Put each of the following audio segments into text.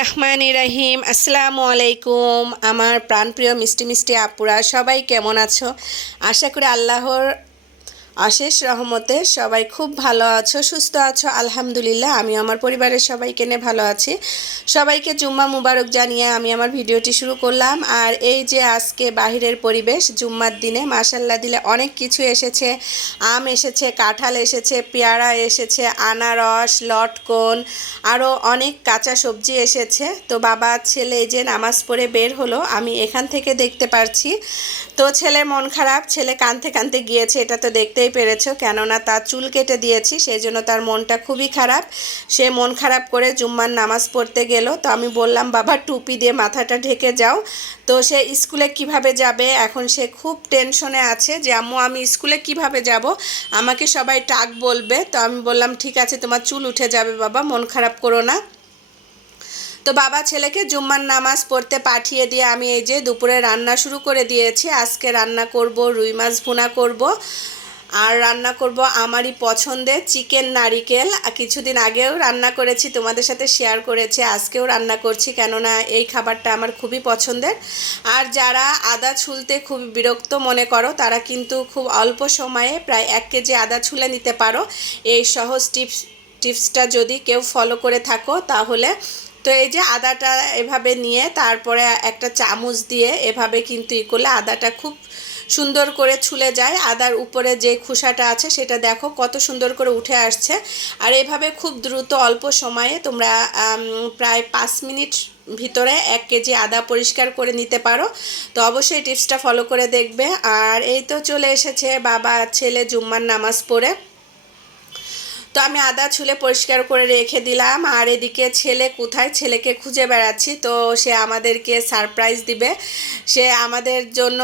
রহমান রাহিম আসসালামু আলাইকুম। আমার প্রাণপ্রিয় মিষ্টি মিষ্টি আপুরা, সবাই কেমন আছো? আশা করি আল্লাহর অশেষ রহমতে সবাই খুব ভালো আছো, সুস্থ আছো। আলহামদুলিল্লাহ, আমি আমার পরিবারের সবাইকে নিয়ে ভালো আছি। সবাইকে জুম্মা মুবারক জানিয়ে আমি আমার ভিডিওটি শুরু করলাম। আর এই যে আজকে বাহিরের পরিবেশ, জুম্মার দিনে মাসাল্লাহ দিলে অনেক কিছু এসেছে। আম এসেছে, কাঁঠাল এসেছে, পেয়ারা এসেছে, আনারস, লটকন আরও অনেক কাঁচা সবজি এসেছে। তো বাবা, ছেলে এই যে নামাজ পড়ে বের হলো, আমি এখান থেকে দেখতে পারছি। তো ছেলের মন খারাপ, ছেলে কানতে কানতে গিয়েছে, এটা তো দেখতেই পেরেছ, কেননা তার চুল কেটে দিয়েছি, সেই জন্য তার মনটা খুবই খারাপ। সে মন খারাপ করে জুম্মার নামাজ পড়তে গেল। তো আমি বললাম, বাবা, টুপি দিয়ে মাথাটা ঢেকে যাও। তো সে স্কুলে কীভাবে যাবে? এখন সে খুব টেনশনে আছে যে, আম্মু, আমি স্কুলে কীভাবে যাব? আমাকে সবাই টাক বলবে। তো আমি বললাম, ঠিক আছে, তোমার চুল উঠে যাবে বাবা, মন খারাপ করো না। তো বাবা ছেলেকে জুম্মার নামাজ পড়তে পাঠিয়ে দিয়ে আমি এই যে দুপুরে রান্না শুরু করে দিয়েছি। আজকে রান্না করব, রুই মাছ ভুনা করব। আর রান্না করব আমারই পছন্দের চিকেন নারিকেল। কিছুদিন আগেও রান্না করেছি, তোমাদের সাথে শেয়ার করেছি, আজকেও রান্না করছি, কেননা এই খাবারটা আমার খুবই পছন্দের। আর যারা আদা ছুলতে খুব বিরক্ত মনে করো, তারা কিন্তু খুব অল্প সময়ে প্রায় এক কেজি আদা ছুলে নিতে পারো। এই সহজ টিপস, টিপসটা যদি কেউ ফলো করে থাকো, তাহলে তো এই যে আদাটা এভাবে নিয়ে, তারপরে একটা চামচ দিয়ে এভাবে কিন্তু ই করলে আদাটা খুব সুন্দর করে ছুলে যায়। আদার উপরে যে খোসাটা আছে সেটা দেখো কত সুন্দর করে উঠে আসছে। আর এভাবে খুব দ্রুত অল্প সময়ে তোমরা প্রায় পাঁচ মিনিট ভিতরে এক কেজি আদা পরিষ্কার করে নিতে পারো। তো অবশ্যই টিপসটা ফলো করে দেখবে। আর এই তো চলে এসেছে বাবা, ছেলে জুম্মার নামাজ পড়ে। তো আমি আদা ছুলে পরিষ্কার করে রেখে দিলাম। আর এদিকে ছেলে কোথায়? ছেলেকে খুঁজে বেড়াচ্ছি। তো সে আমাদেরকে সারপ্রাইজ দিবে। সে আমাদের জন্য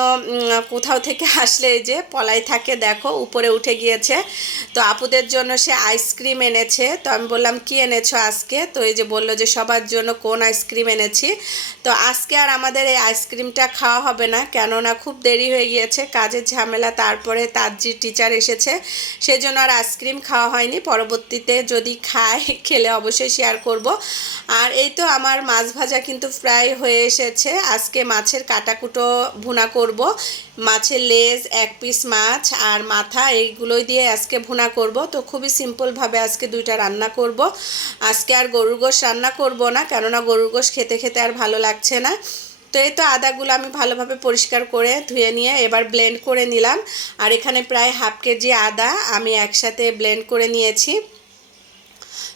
কোথাও থেকে আসলে যে পলাই থাকে, দেখো, উপরে উঠে গিয়েছে। তো আপুদের জন্য সে আইসক্রিম এনেছে। তো আমি বললাম, কি এনেছো আজকে? তো এই যে বলল যে, সবার জন্য কোন আইসক্রিম এনেছি? তো আজকে আর আমাদের এই আইসক্রিমটা খাওয়া হবে না, কেননা খুব দেরি হয়ে গিয়েছে, কাজের ঝামেলা। তারপরে তার যে টিচার এসেছে। সেজন্য আর আইসক্রিম খাওয়া হয়নি। পরবর্তীতে যদি খায় খেলে অবশ্যই শেয়ার করব। আর এই তো আমার মাছ ভাজা কিন্তু প্রায় হয়ে এসেছে। আজকে মাছের কাটাকুটো ভুনা করব। মাছের লেজ, এক পিস মাছ আর মাথা এইগুলোই দিয়ে আজকে ভুনা করব। তো খুবই সিম্পলভাবে আজকে দুইটা রান্না করব। আজকে আর গরুর গোশ রান্না করব না, কেননা গরুর গোশ খেতে খেতে আর ভালো লাগছে না। তো এই তো আদাগুলো আমি ভালোভাবে পরিষ্কার করে ধুয়ে নিয়ে এবার ব্লেন্ড করে নিলাম। আর এখানে প্রায় হাফ কেজি আদা আমি একসাথে ব্লেন্ড করে নিয়েছি।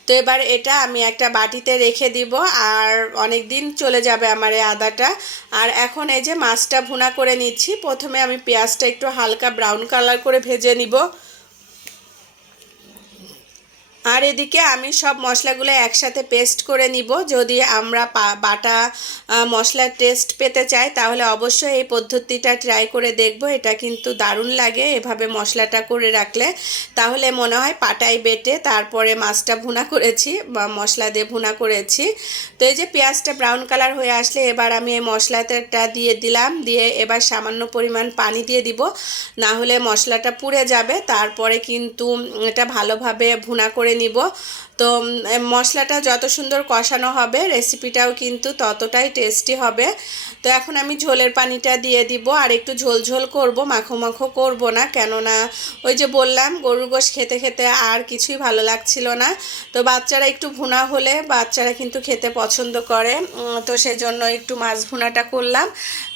তো এবার এটা আমি একটা বাটিতে রেখে দিব আর অনেক দিন চলে যাবে আমার এই আদাটা। আর এখন এই যে মাছটা ভুনা করে নিচ্ছি, প্রথমে আমি পেঁয়াজটা একটু হালকা ব্রাউন কালার করে ভেজে নিব। আর এদিকে আমি সব মশলাগুলো একসাথে পেস্ট করে নিব। যদি আমরা বাটা মশলার টেস্ট পেতে চাই, তাহলে অবশ্যই এই পদ্ধতিটা ট্রাই করে দেখব। এটা কিন্তু দারুণ লাগে এভাবে মশলাটা করে রাখলে। তাহলে মনে হয় পাটাই বেটে তারপরে মাছটা ভুনা করেছি, বা মশলা দিয়ে ভুনা করেছি। তো এই যে পেঁয়াজটা ব্রাউন কালার হয়ে আসলে এবার আমি এই মশলাটা দিয়ে দিলাম। দিয়ে এবার সামান্য পরিমাণ পানি দিয়ে দিব। না হলে মশলাটা পুড়ে যাবে। তারপরে কিন্তু এটা ভালোভাবে ভুনা করে নিব। তো মশলাটা যত সুন্দর কষানো হবে রেসিপিটাও কিন্তু ততটাই টেস্টি হবে। তো এখন আমি ঝোলের পানিটা দিয়ে দিব। আর একটু ঝোল ঝোল করব, মাখো মাখো করব না। কেননা, ওই যে বললাম, গরুর গোশ খেতে খেতে আর কিছুই ভালো লাগছিল না। তো বাচ্চারা একটু ভুনা হলে বাচ্চারা কিন্তু খেতে পছন্দ করে। তো সেজন্য একটু মাছ ভুনাটা করলাম।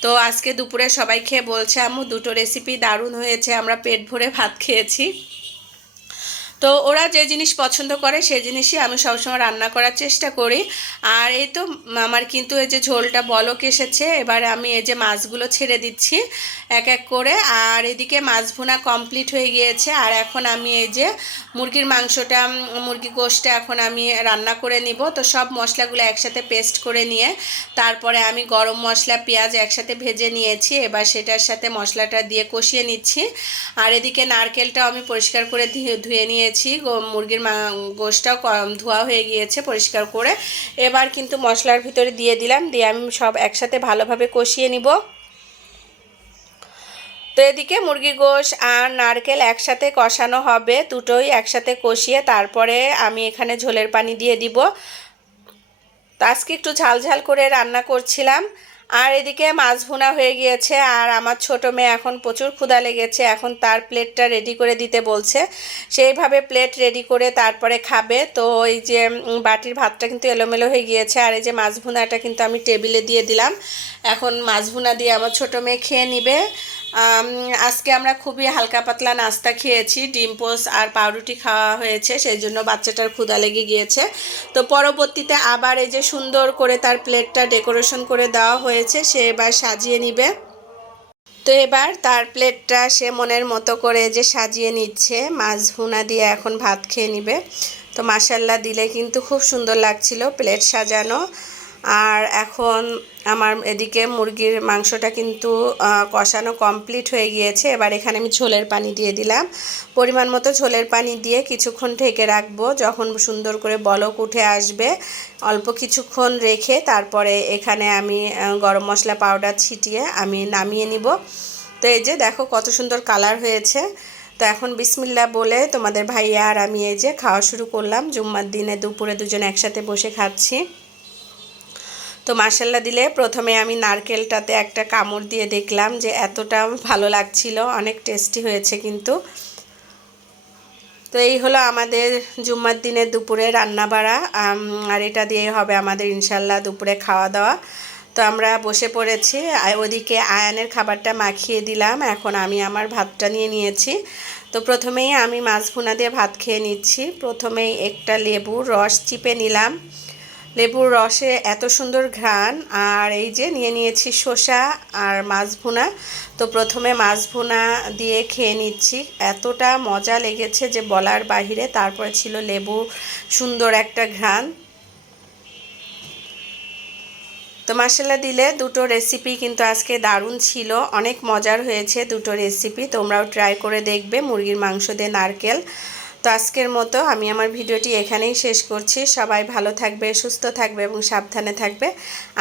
তো আজকে দুপুরে সবাই খেয়ে বলছে, আম্মু, দুটো রেসিপি দারুণ হয়েছে। আমরা পেট ভরে ভাত খেয়েছি। তো ওরা যে জিনিস পছন্দ করে সেই জিনিসই আমি সবসময় রান্না করার চেষ্টা করি। আর এই তো আমার কিন্তু এই যে ঝোলটা বলক এসেছে, এবার আমি এই যে মাছগুলো ছেড়ে দিচ্ছি এক এক করে। আর এদিকে মাছ ভুনা কমপ্লিট হয়ে গিয়েছে। আর এখন আমি এই যে মুরগির মাংসটা, মুরগি গোষ্ঠটা এখন আমি রান্না করে নিব। তো সব মশলাগুলো একসাথে পেস্ট করে নিয়ে, তারপরে আমি গরম মশলা, পেঁয়াজ একসাথে ভেজে নিয়েছি। এবার সেটার সাথে মশলাটা দিয়ে কষিয়ে নিচ্ছি। আর এদিকে নারকেলটাও আমি পরিষ্কার করে ধুয়ে নিয়ে নিয়েছি মুরগির মা, গোশটাও ধোয়া হয়ে গিয়েছে পরিষ্কার করে। এবার কিন্তু মশলার ভিতরে দিয়ে দিলাম, দিয়ে আমি সব একসাথে ভালোভাবে কষিয়ে নিব। তো এদিকে মুরগি গোশ আর নারকেল একসাথে কষানো হবে, দুটোই একসাথে কষিয়ে তারপরে আমি এখানে ঝোলের পানি দিয়ে দিব। তো আজকে একটু ঝাল ঝাল করে রান্না করছিলাম। আর এদিকে মাছ ভুনা হয়ে গিয়েছে, আর আমার ছোট মেয়ে এখন প্রচুর ক্ষুধা লেগেছে, এখন তার প্লেটটা রেডি করে দিতে বলছে। সেইভাবে প্লেট রেডি করে তারপরে খাবে। তো এই যে বাটির ভাতটা কিন্তু এলোমেলো হয়ে গিয়েছে, আর এই যে মাছ ভুনাটা কিন্তু আমি টেবিলে দিয়ে দিলাম। এখন মাছ ভুনা দিয়ে আমার ছোট মেয়ে খেয়ে নিবে। আজকে আমরা খুবই হালকা পাতলা নাস্তা খেয়েছি, ডিম পোস্ট আর পাউরুটি খাওয়া হয়েছে, সেই জন্য বাচ্চাটার ক্ষুদা লেগে গিয়েছে। তো পরবর্তীতে আবার এই যে সুন্দর করে তার প্লেটটা ডেকোরেশন করে দেওয়া হয়েছে, সে এবার সাজিয়ে নিবে। তো এবার তার প্লেটটা সে মনের মতো করে যে সাজিয়ে নিচ্ছে, মাছ ভুনা দিয়ে এখন ভাত খেয়ে নিবে। তো মাসাল্লা দিলে কিন্তু খুব সুন্দর লাগছিল প্লেট সাজানো। আর এখন আমার এদিকে মুরগির মাংসটা কিন্তু কষানো কমপ্লিট হয়ে গিয়েছে। এবার এখানে আমি ঝোলের পানি দিয়ে দিলাম। পরিমাণ মতো ঝোলের পানি দিয়ে কিছুক্ষণ ঢেকে রাখব। যখন সুন্দর করে বলক উঠে আসবে, অল্প কিছুক্ষণ রেখে তারপরে এখানে আমি গরম মশলা পাউডার ছিটিয়ে আমি নামিয়ে নিব। তো এই যে দেখো কত সুন্দর কালার হয়েছে। তো এখন বিসমিল্লা বলে তোমাদের ভাইয়া আর আমি এই যে খাওয়া শুরু করলাম। জুম্মার দিনে দুপুরে দুজন একসাথে বসে খাচ্ছি। তো মাসাল্লা দিলে প্রথমে আমি নারকেলটাতে একটা কামড় দিয়ে দেখলাম যে এতটা ভালো লাগছিল, অনেক টেস্টি হয়েছে কিন্তু। তো এই হলো আমাদের জুম্মার দিনের দুপুরে রান্না বাড়া আর এটা দিয়ে হবে আমাদের ইনশাল্লাহ দুপুরে খাওয়া দাওয়া তো আমরা বসে পড়েছি ওদিকে আয়ানের খাবারটা মাখিয়ে দিলাম, এখন আমি আমার ভাতটা নিয়ে নিয়েছি। তো প্রথমেই আমি মাছ ভুনা দিয়ে ভাত খেয়ে নিচ্ছি, প্রথমেই একটা লেবুর রস চিপে নিলাম। লেবুর রসে এত সুন্দর ঘ্রাণ, আর এই যে নিয়ে নিয়েছি শসা আর মাছ ভুনা। তো প্রথমে মাছ ভুনা দিয়ে খেয়ে নিচ্ছি। এতটা মজা লেগেছে যে বলার বাহিরে তারপরে ছিল লেবু সুন্দর একটা ঘ্রাণ। তো মশলা দিলে দুটো রেসিপি কিন্তু আজকে দারুণ ছিল। অনেক মজার হয়েছে দুটো রেসিপি তোমরাও ট্রাই করে দেখবে মুরগির মাংস দিয়ে নারকেল। তো আজকের মতো আমি আমার ভিডিওটি এখানেই শেষ করছি। সবাই ভালো থাকবে, সুস্থ থাকবে এবং সাবধানে থাকবে।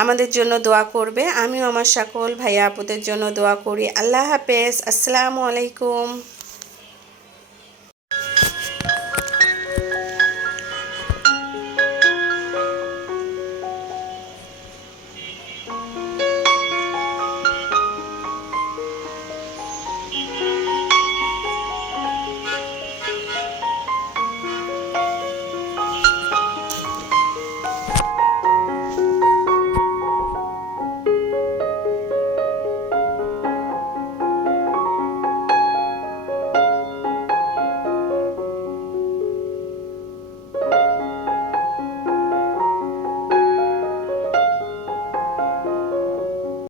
আমাদের জন্য দোয়া করবে। আমিও আমার সকল ভাইয়া আপুদের জন্য দোয়া করি। আল্লাহ হাফেজ। আসসালামু আলাইকুম।